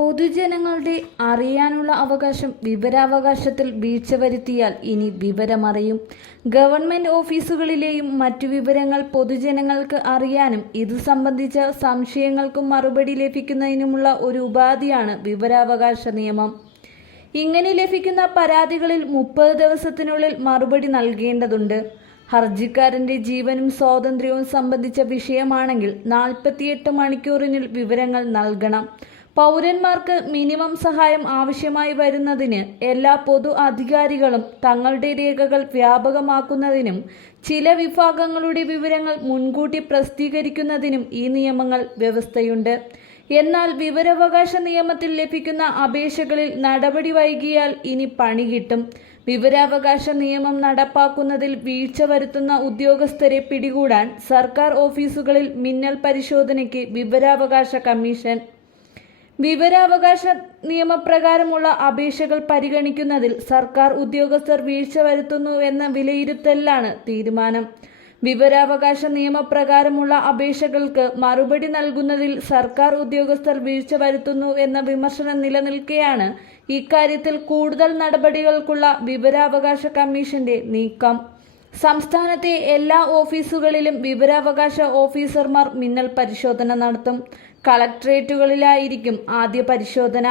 പൊതുജനങ്ങളുടെ അറിയാനുള്ള അവകാശം വിവരാവകാശത്തിൽ വീഴ്ച വരുത്തിയാൽ ഇനി വിവരമറിയും. ഗവൺമെന്റ് ഓഫീസുകളിലെയും മറ്റു വിവരങ്ങൾ പൊതുജനങ്ങൾക്ക് അറിയാനും ഇതു സംബന്ധിച്ച സംശയങ്ങൾക്കും മറുപടി ലഭിക്കുന്നതിനുമുള്ള ഒരു ഉപാധിയാണ് വിവരാവകാശ നിയമം. ഇങ്ങനെ ലഭിക്കുന്ന പരാതികളിൽ 30 ദിവസത്തിനുള്ളിൽ മറുപടി നൽകേണ്ടതുണ്ട്. ഹർജിക്കാരന്റെ ജീവനും സ്വാതന്ത്ര്യവും സംബന്ധിച്ച വിഷയമാണെങ്കിൽ 48 മണിക്കൂറിനുള്ളിൽ വിവരങ്ങൾ നൽകണം. പൗരന്മാർക്ക് മിനിമം സഹായം ആവശ്യമായി വരുന്നതിന് എല്ലാ പൊതു അധികാരികളും തങ്ങളുടെ രേഖകൾ വ്യാപകമാക്കുന്നതിനും ചില വിഭാഗങ്ങളുടെ വിവരങ്ങൾ മുൻകൂട്ടി പ്രസിദ്ധീകരിക്കുന്നതിനും ഈ നിയമങ്ങൾ വ്യവസ്ഥയുണ്ട്. എന്നാൽ വിവരാവകാശ നിയമത്തിൽ ലഭിക്കുന്ന അപേക്ഷകളിൽ നടപടി വൈകിയാൽ ഇനി പണി കിട്ടും. വിവരാവകാശ നിയമം നടപ്പാക്കുന്നതിൽ വീഴ്ച വരുത്തുന്ന ഉദ്യോഗസ്ഥരെ പിടികൂടാൻ സർക്കാർ ഓഫീസുകളിൽ മിന്നൽ പരിശോധനയ്ക്ക് വിവരാവകാശ കമ്മീഷൻ. വിവരാവകാശ നിയമപ്രകാരമുള്ള അപേക്ഷകൾ പരിഗണിക്കുന്നതിൽ സർക്കാർ ഉദ്യോഗസ്ഥർ വീഴ്ച വരുത്തുന്നു എന്ന വിലയിരുത്തലിലാണ് തീരുമാനം. വിവരാവകാശ നിയമപ്രകാരമുള്ള അപേക്ഷകൾക്ക് മറുപടി നൽകുന്നതിൽ സർക്കാർ ഉദ്യോഗസ്ഥർ വീഴ്ച വരുത്തുന്നു എന്ന വിമർശനം നിലനിൽക്കെയാണ് ഇക്കാര്യത്തിൽ കൂടുതൽ നടപടികൾക്കുള്ള വിവരാവകാശ കമ്മീഷന്റെ നീക്കം. സംസ്ഥാനത്തെ എല്ലാ ഓഫീസുകളിലും വിവരാവകാശ ഓഫീസർമാർ മിന്നൽ പരിശോധന നടത്തും. കളക്ടറേറ്റുകളിലായിരിക്കും ആദ്യ പരിശോധന.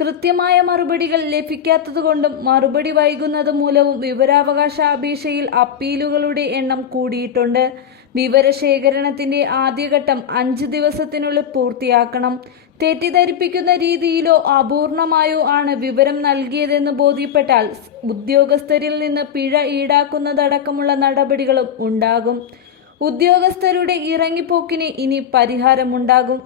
കൃത്യമായ മറുപടികൾ ലഭിക്കാത്തതുകൊണ്ടും മറുപടി വൈകുന്നത് മൂലവും വിവരാവകാശ അപേക്ഷയിൽ അപ്പീലുകളുടെ എണ്ണം കൂടിയിട്ടുണ്ട്. വിവരശേഖരണത്തിന്റെ ആദ്യഘട്ടം 5 ദിവസത്തിനുള്ളിൽ പൂർത്തിയാക്കണം. തെറ്റിദ്ധരിപ്പിക്കുന്ന രീതിയിലോ അപൂർണമായോ ആണ് വിവരം നൽകിയതെന്ന് ബോധ്യപ്പെട്ടാൽ ഉദ്യോഗസ്ഥരിൽ നിന്ന് പിഴ ഈടാക്കുന്നതടക്കമുള്ള നടപടികളും ഉണ്ടാകും. ഉദ്യോഗസ്ഥരുടെ ഇറങ്ങിപ്പോക്കിന് ഇനി പരിഹാരമുണ്ടാകും.